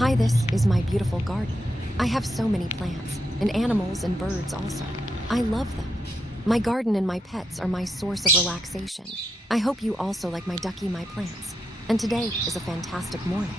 Hi, this is my beautiful garden. I have so many plants, and animals and birds also. I love them. My garden and my pets are my source of relaxation. I hope you also like my ducky, my plants. And today is a fantastic morning.